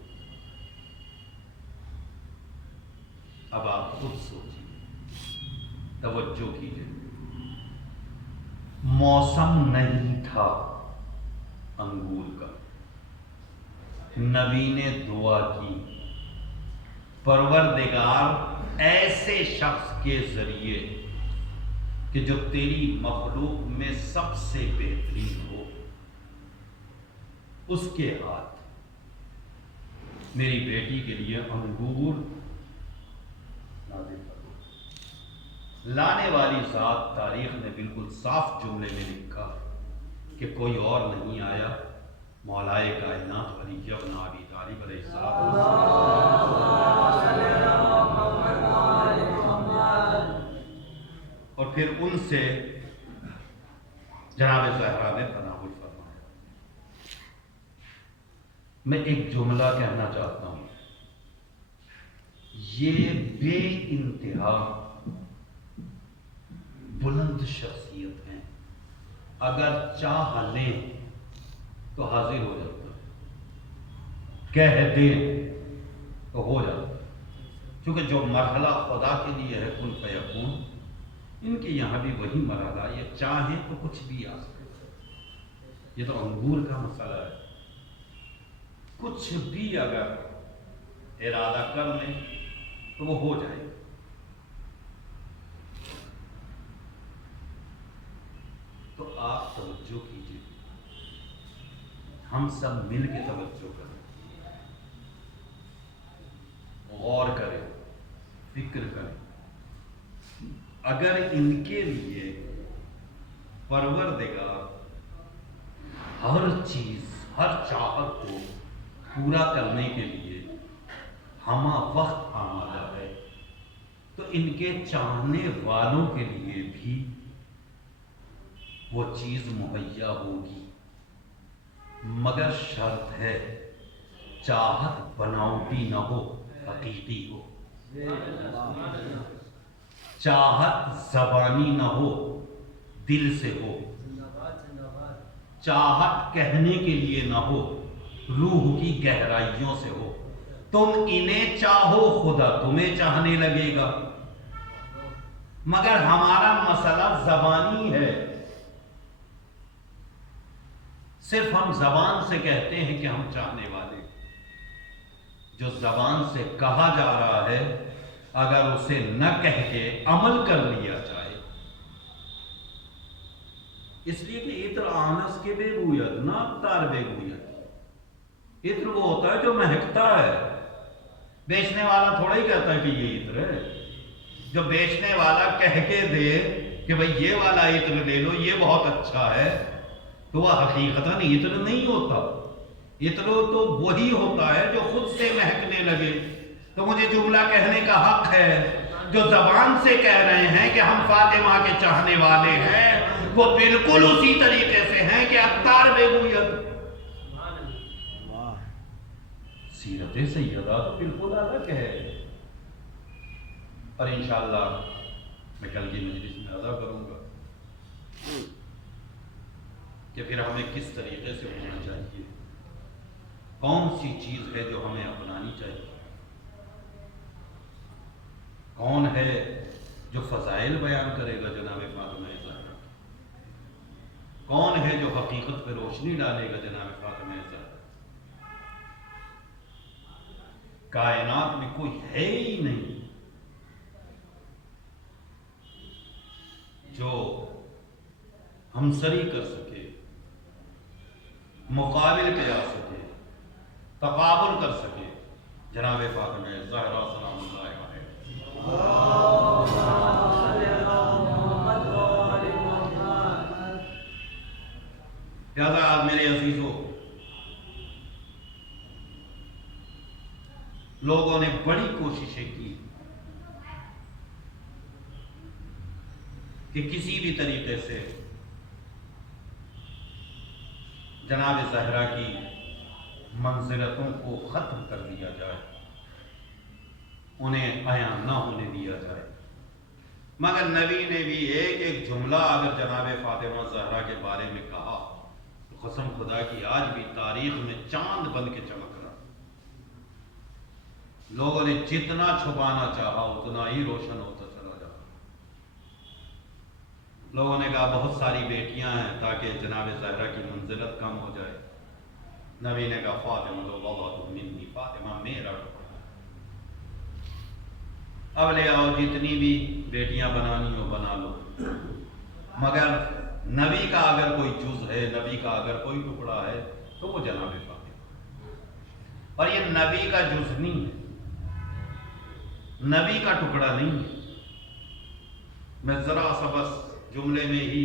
اب آپ خود سوچیے، توجہ کیجیے، موسم نہیں تھا انگور کا، نبی نے دعا کی، پروردگار ایسے شخص کے ذریعے کہ جو تیری مخلوق میں سب سے بہترین ہو، اس کے ہاتھ میری بیٹی کے لیے انگور نازل کرو۔ لانے والی ذات تاریخ نے بالکل صاف جملے میں لکھا کہ کوئی اور نہیں آیا، مولائے کائنات علی بن ابی طالب علیہ السلام۔ اور پھر ان سے جناب زہرا نے تناول فرمایا۔ میں ایک جملہ کہنا چاہتا ہوں، یہ بے انتہا بلند شخصیت ہیں، اگر چاہ لیں تو حاضر ہو جاتا ہے، کہہ دیں تو ہو جاتا ہے، کیونکہ جو مرحلہ خدا کے لیے ہے کن فیکون، ان کے یہاں بھی وہی مرحلہ، یہ چاہیں تو کچھ بھی آ سکتا ہے۔ یہ تو انگور کا مسئلہ ہے، کچھ بھی اگر ارادہ کر لیں تو وہ ہو جائے گا۔ تو آپ توجہ کیجیے، ہم سب مل کے توجہ کریں، غور کریں، فکر کریں۔ اگر ان کے لیے پروردگار ہر چیز، ہر چاہت کو پورا کرنے کے لیے ہمہ وقت آمادہ ہے، تو ان کے چاہنے والوں کے لیے بھی وہ چیز مہیا ہوگی، مگر شرط ہے چاہت بناوٹی نہ ہو، حقیقی ہو۔ چاہت زبانی نہ ہو، دل سے ہو، چاہت کہنے کے لیے نہ ہو، روح کی گہرائیوں سے ہو۔ تم انہیں چاہو، خدا تمہیں چاہنے لگے گا۔ مگر ہمارا مسئلہ زبانی ہے، صرف ہم زبان سے کہتے ہیں کہ ہم چاہنے والے۔ جو زبان سے کہا جا رہا ہے اگر اسے نہ کہہ کے عمل کر لیا جائے، اس لیے کہ عطر آنس کے بے بویت نہ تار بے بویت۔ عطر وہ ہوتا ہے جو مہکتا ہے، بیچنے والا تھوڑا ہی کہتا ہے کہ یہ عطر ہے۔ جو بیچنے والا کہہ کے دے کہ بھئی یہ والا عطر لے لو، یہ بہت اچھا ہے، تو وہ حقیقتاً عطر نہیں ہوتا۔ عطر تو وہی ہوتا ہے جو خود سے مہکنے لگے۔ تو مجھے جملہ کہنے کا حق ہے۔ جو زبان سے کہہ رہے ہیں کہ ہم فاطمہ کے چاہنے والے ہیں، وہ بالکل اسی طریقے سے ہیں کہ عطار بے بویت۔ سیرت سیدہ تو بالکل الگ ہے، اور انشاءاللہ میں کل کی مجلس میں ادا کروں گا کہ پھر ہمیں کس طریقے سے ہونا چاہیے، کون سی چیز ہے جو ہمیں اپنانی چاہیے، کون ہے جو فضائل بیان کرے گا جناب فاطمہ زہرا، کون ہے جو حقیقت پہ روشنی ڈالے گا جناب فاطمہ زہرا۔ کائنات میں کوئی ہے ہی نہیں جو ہمسری کر سکے، مقابل پہ آ سکے، تقابل کر سکے جناب فاطمہ زہرا سلام اللہ علیہ۔ لہذا میرے عزیزوں، لوگوں نے بڑی کوششیں کی کہ کسی بھی طریقے سے جناب زہرا کی منزلتوں کو ختم کر دیا جائے، انہیں عیاں نہ ہونے دیا جائے۔ مگر نبی نے بھی ایک ایک جملہ اگر جناب فاطمہ زہرا کے بارے میں کہا تو قسم خدا کی آج بھی تاریخ میں چاند بن کے چمک رہا۔ لوگوں نے جتنا چھپانا چاہا اتنا ہی روشن ہوتا چلا جا۔ لوگوں نے کہا بہت ساری بیٹیاں ہیں تاکہ جناب زہرا کی منزلت کم ہو جائے۔ نبی نے کہا فاطمہ تو بضعۃ منی، فاطمہ میرا ٹکڑا۔ اب لے آؤ جتنی بھی بیٹیاں بنانی ہو بنا لو، مگر نبی کا اگر کوئی جز ہے، نبی کا اگر کوئی ٹکڑا ہے تو وہ جناب فاطمہ۔ اور یہ نبی کا جز نہیں ہے، نبی کا ٹکڑا نہیں ہے۔ میں ذرا سا بس جملے میں ہی،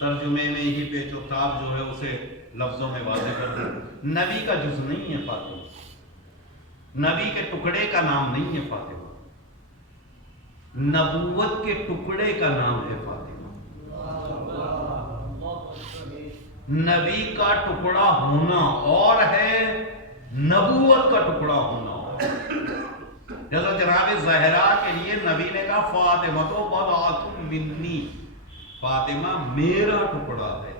ترجمے میں ہی پیچ و تاب جو ہے اسے لفظوں میں واضح کر دوں۔ نبی کا جز نہیں ہے فاطمہ، نبی کے ٹکڑے کا نام نہیں ہے فاطمہ، نبوت کے ٹکڑے کا نام ہے فاطمہ۔ نبی کا ٹکڑا ہونا اور ہے، نبوت کا ٹکڑا ہونا اور ہے۔ جیسا جناب زہرا کے لیے نبی نے کہا فاطمہ تو بضعۃ منی، فاطمہ میرا ٹکڑا ہے۔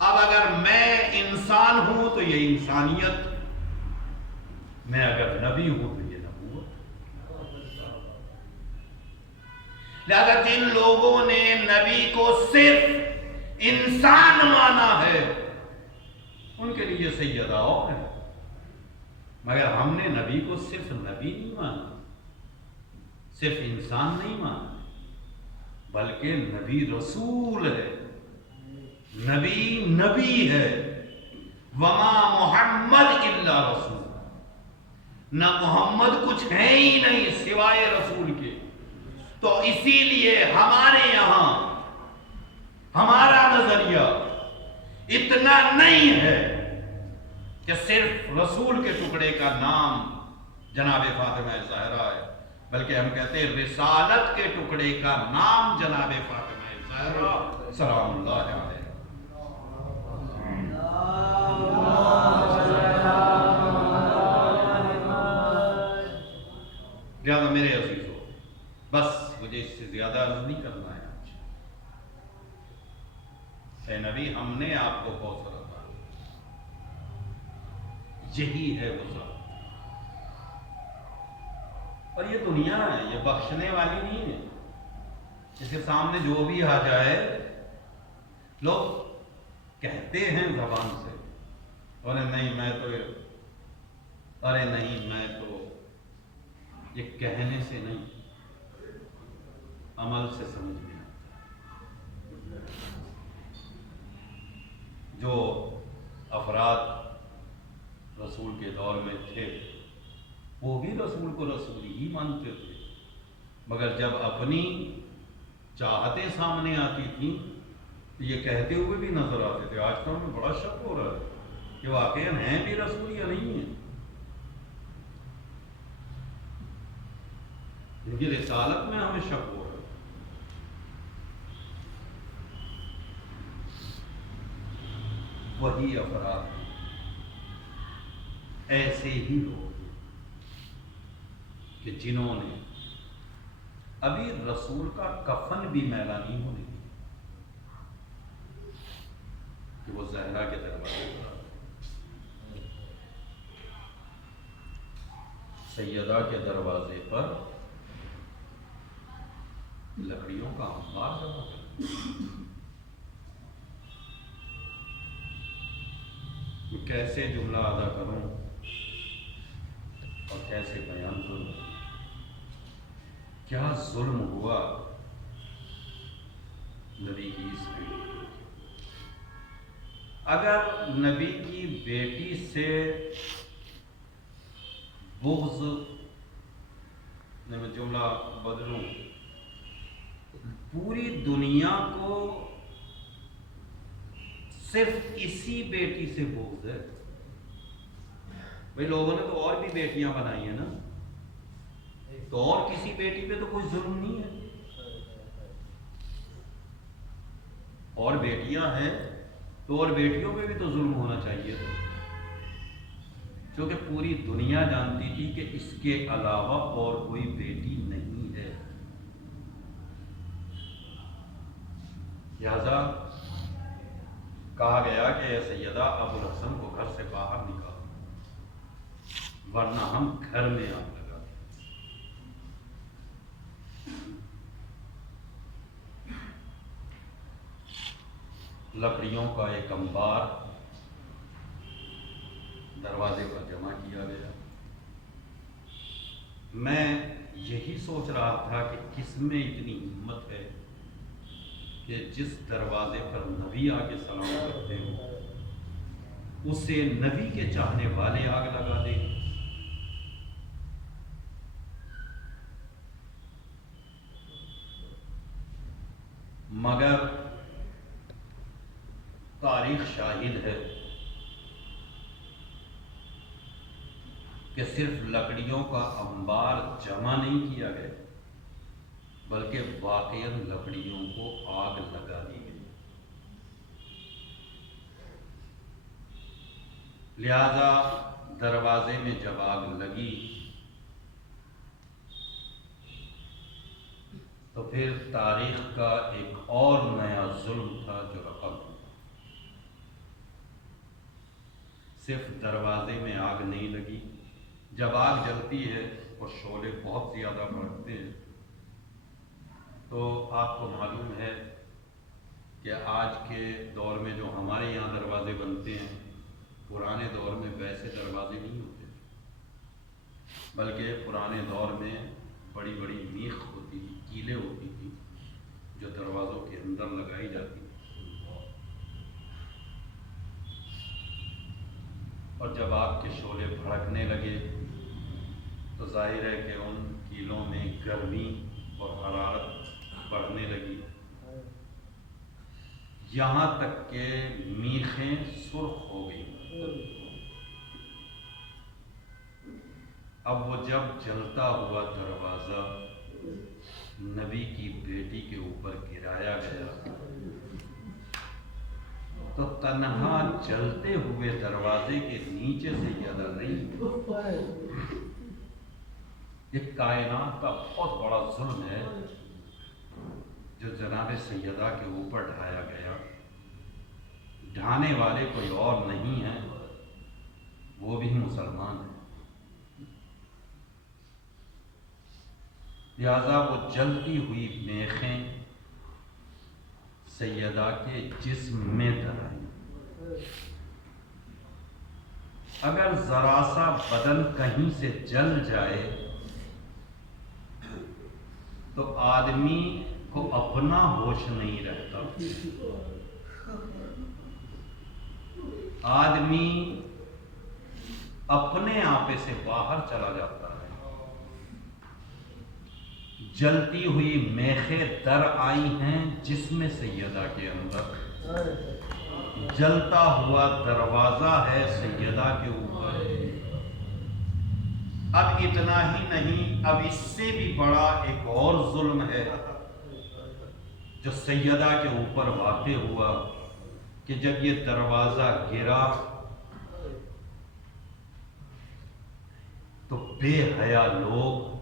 اب اگر میں انسان ہوں تو یہ انسانیت، میں اگر نبی ہوں تو یہ نبوت۔ لہذا جن لوگوں نے نبی کو صرف انسان مانا ہے ان کے لیے سیدہ اور ہے، مگر ہم نے نبی کو صرف نبی نہیں مانا، صرف انسان نہیں مانا، بلکہ نبی رسول ہے، نبی نبی ہے۔ وما محمد الا رسول، نہ محمد کچھ ہے ہی نہیں سوائے رسول کے۔ تو اسی لیے ہمارے یہاں ہمارا نظریہ اتنا نہیں ہے کہ صرف رسول کے ٹکڑے کا نام جناب فاطمہ زہرا ہے، بلکہ ہم کہتے ہیں رسالت کے ٹکڑے کا نام جناب فاطمہ زہرا سلام اللہ علیہ۔ اس سے زیادہ عرض نہیں کرنا ہے آج. اے نبی ہم نے آپ کو کوثر عطا کیا، یہی ہے وہ ذات. اور یہ دنیا ہے، یہ بخشنے والی نہیں ہے. اس کے سامنے جو بھی آ جائے، لوگ کہتے ہیں زبان سے ارے نہیں میں تو، ارے نہیں میں تو، یہ کہنے سے نہیں، عمل سے سمجھ میں آتا ہے. جو افراد رسول کے دور میں تھے وہ بھی رسول کو رسول ہی مانتے تھے، مگر جب اپنی چاہتیں سامنے آتی تھیں تو یہ کہتے ہوئے بھی نظر آتے تھے. آج تو ہمیں بڑا شک ہو رہا ہے کہ واقعی ہیں بھی رسول یا نہیں ہیں. ان کی رسالت میں ہمیں شک ہو رہا ہے. وہی افراد ایسے ہی لوگ کہ جنہوں نے ابھی رسول کا کفن بھی میلا نہیں ہونے دیا کہ وہ زہرا کے دروازے پر سیدہ کے دروازے پر لکڑیوں کا انبار جمع کر. میں کیسے جملہ ادا کروں اور کیسے بیان کروں؟ کیا ظلم ہوا نبی کی اس بیٹی پر. اگر نبی کی بیٹی سے بغض، میں جملہ بدلوں، پوری دنیا کو صرف اسی بیٹی سے بغض ہے، بھئی لوگوں نے تو اور بھی بیٹیاں بنائی ہیں نا، تو اور کسی بیٹی پہ تو کوئی ظلم نہیں ہے. اور بیٹیاں ہیں تو اور بیٹیوں پہ بھی تو ظلم ہونا چاہیے تھا، کیونکہ پوری دنیا جانتی تھی کہ اس کے علاوہ اور کوئی بیٹی نہیں ہے. لہذا کہا گیا کہ اے سیدہ ابو الحسن کو گھر سے باہر نکالو ورنہ ہم گھر میں آگ لگا دیں. لکڑیوں کا ایک انبار دروازے پر جمع کیا گیا. میں یہی سوچ رہا تھا کہ کس میں اتنی ہمت ہے کہ جس دروازے پر نبی آ کے سلام کرتے ہو اسے نبی کے چاہنے والے آگ لگا دیں. مگر تاریخ شاہد ہے کہ صرف لکڑیوں کا انبار جمع نہیں کیا گیا بلکہ واقعاً لکڑیوں کو آگ لگا دی گئی. لہذا دروازے میں جب آگ لگی تو پھر تاریخ کا ایک اور نیا ظلم تھا جو رقم ہوا. صرف دروازے میں آگ نہیں لگی، جب آگ جلتی ہے اور شعلے بہت زیادہ بڑھتے ہیں تو آپ کو معلوم ہے کہ آج کے دور میں جو ہمارے یہاں دروازے بنتے ہیں پرانے دور میں ویسے دروازے نہیں ہوتے، بلکہ پرانے دور میں بڑی بڑی میخ ہوتی تھی، کیلیں ہوتی تھی جو دروازوں کے اندر لگائی جاتی تھی. اور جب آگ کے شعلے بھڑکنے لگے تو ظاہر ہے کہ ان کیلوں میں گرمی اور حرارت بڑھنے لگی، یہاں تک کہ میخیں سرخ ہو گئیں. اب وہ جب جلتا ہوا دروازہ نبی کی بیٹی کے اوپر گرایا گیا تو تنہا جلتے ہوئے دروازے کے نیچے سے زیادہ نہیں، یہ کائنات کا بہت بڑا ظلم ہے جو جناب سیدہ کے اوپر ڈھایا گیا، ڈھانے والے کوئی اور نہیں ہے، وہ بھی مسلمان ہے۔ لہذا وہ جلتی ہوئی میخیں سیدہ کے جسم میں درائی۔ اگر ذرا سا بدن کہیں سے جل جائے تو آدمی کو اپنا ہوش نہیں رہتا، آدمی اپنے آپے سے باہر چلا جاتا ہے۔ جلتی ہوئی میخیں در آئی ہیں جسم سیدہ کے اندر، جلتا ہوا دروازہ ہے سیدہ کے اوپر۔ اب اتنا ہی نہیں، اب اس سے بھی بڑا ایک اور ظلم ہے جو سیدہ کے اوپر واقع ہوا کہ جب یہ دروازہ گرا تو بے حیا لوگ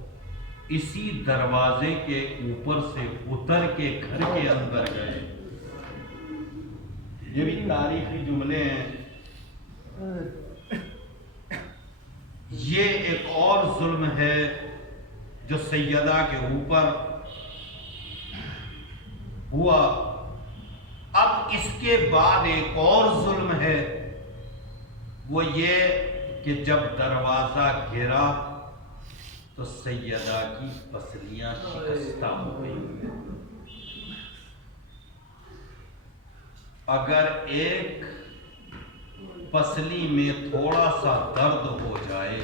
اسی دروازے کے اوپر سے اتر کے گھر کے اندر گئے۔ یہ بھی تاریخی جملے ہیں۔ یہ ایک اور ظلم ہے جو سیدہ کے اوپر ہوا۔ اب اس کے بعد ایک اور ظلم ہے، وہ یہ کہ جب دروازہ گرا تو سیدہ کی پسلیاں شکستہ ہو گئی۔ اگر ایک پسلی میں تھوڑا سا درد ہو جائے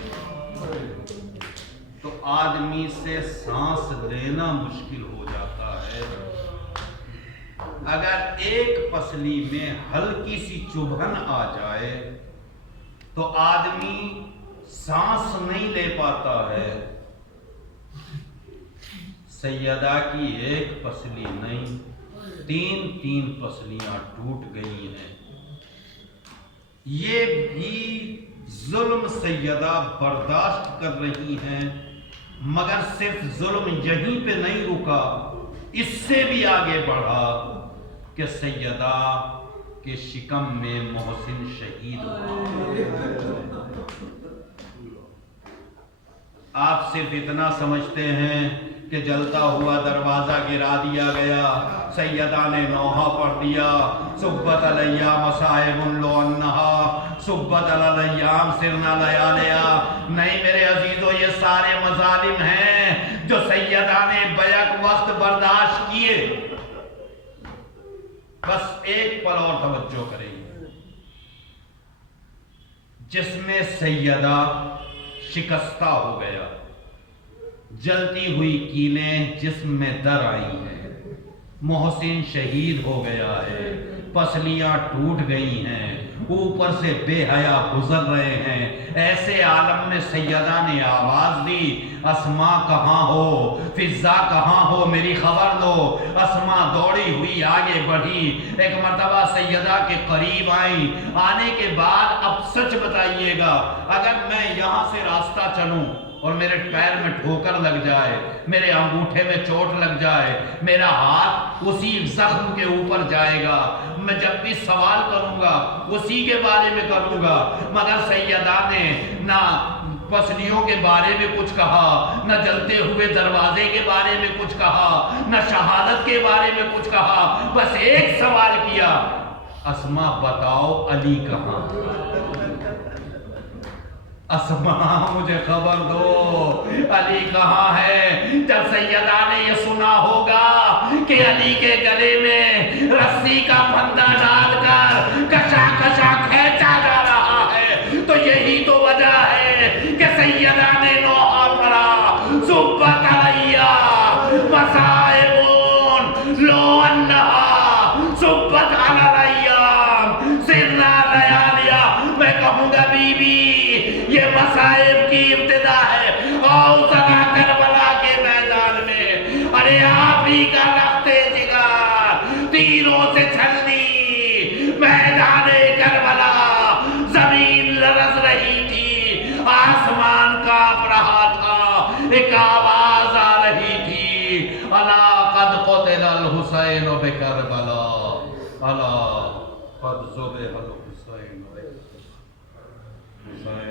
تو آدمی سے سانس لینا مشکل ہو جاتا ہے۔ اگر ایک پسلی میں ہلکی سی چبھن آ جائے تو آدمی سانس نہیں لے پاتا ہے۔ سیدہ کی ایک پسلی نہیں، تین پسلیاں ٹوٹ گئی ہیں۔ یہ بھی ظلم سیدہ برداشت کر رہی ہیں، مگر صرف ظلم یہیں پہ نہیں رکا، اس سے بھی آگے بڑھا کہ سیدہ کے شکم میں محسن شہید ہوا۔ آپ صرف اتنا سمجھتے ہیں کہ جلتا ہوا دروازہ گرا دیا گیا، سیدہ نے نوحہ پڑھ دیا، صبت علیہ مصائب لو انہا صبت علیہم سرنا لیالیا۔ نہیں میرے عزیزو، یہ سارے مظالم ہیں جو سیدہ نے بیک وقت برداشت کیے۔ بس ایک پل اور توجہ کریں، جس میں سیدہ شکستہ ہو گیا، جلتی ہوئی کیلیں جسم میں در آئی ہیں، محسن شہید ہو گیا ہے، پسلیاں ٹوٹ گئی ہیں، اوپر سے بے حیا گزر رہے ہیں۔ ایسے عالم میں سیدہ نے آواز دی، اسماء کہاں ہو، فضا کہاں ہو، میری خبر دو۔ اسماء دوڑی ہوئی آگے بڑھی، ایک مرتبہ سیدہ کے قریب آئیں۔ آنے کے بعد اب سچ بتائیے گا، اگر میں یہاں سے راستہ چلوں اور میرے پیر میں ٹھوکر لگ جائے، میرے انگوٹھے میں چوٹ لگ جائے، میرا ہاتھ اسی زخم کے اوپر جائے گا، میں جب بھی سوال کروں گا اسی کے بارے میں کروں گا۔ مگر سیدہ نے نہ پسلیوں کے بارے میں کچھ کہا، نہ جلتے ہوئے دروازے کے بارے میں کچھ کہا، نہ شہادت کے بارے میں کچھ کہا، بس ایک سوال کیا، اسماء بتاؤ علی کہاں؟ اسماء مجھے خبر دو، علی کہاں ہے؟ جب سیدہ نے یہ سنا ہوگا کہ علی کے گلے میں رسی کا پھندا ڈال کر کشا کشا کھینچا جا رہا ہے، تو یہی تو وجہ ہے کہ سیدہ نے نوحہ پڑھا، صبت علیہ مصائب لو انہا صبت علیہ سرنا لیالیا۔ میں کہوں گا بی بی، یہ مصائب کی ابتدا ہے، آؤ ذرا کربلا کے میدان میں، ارے آپ ہی کا رختے جگر تیروں سے چھلنی، میدان کربلا زمین لرز رہی تھی، آسمان کانپ رہا تھا، ایک آواز آ رہی تھی، الا قد قتل الحسین ذبح الحسین حسین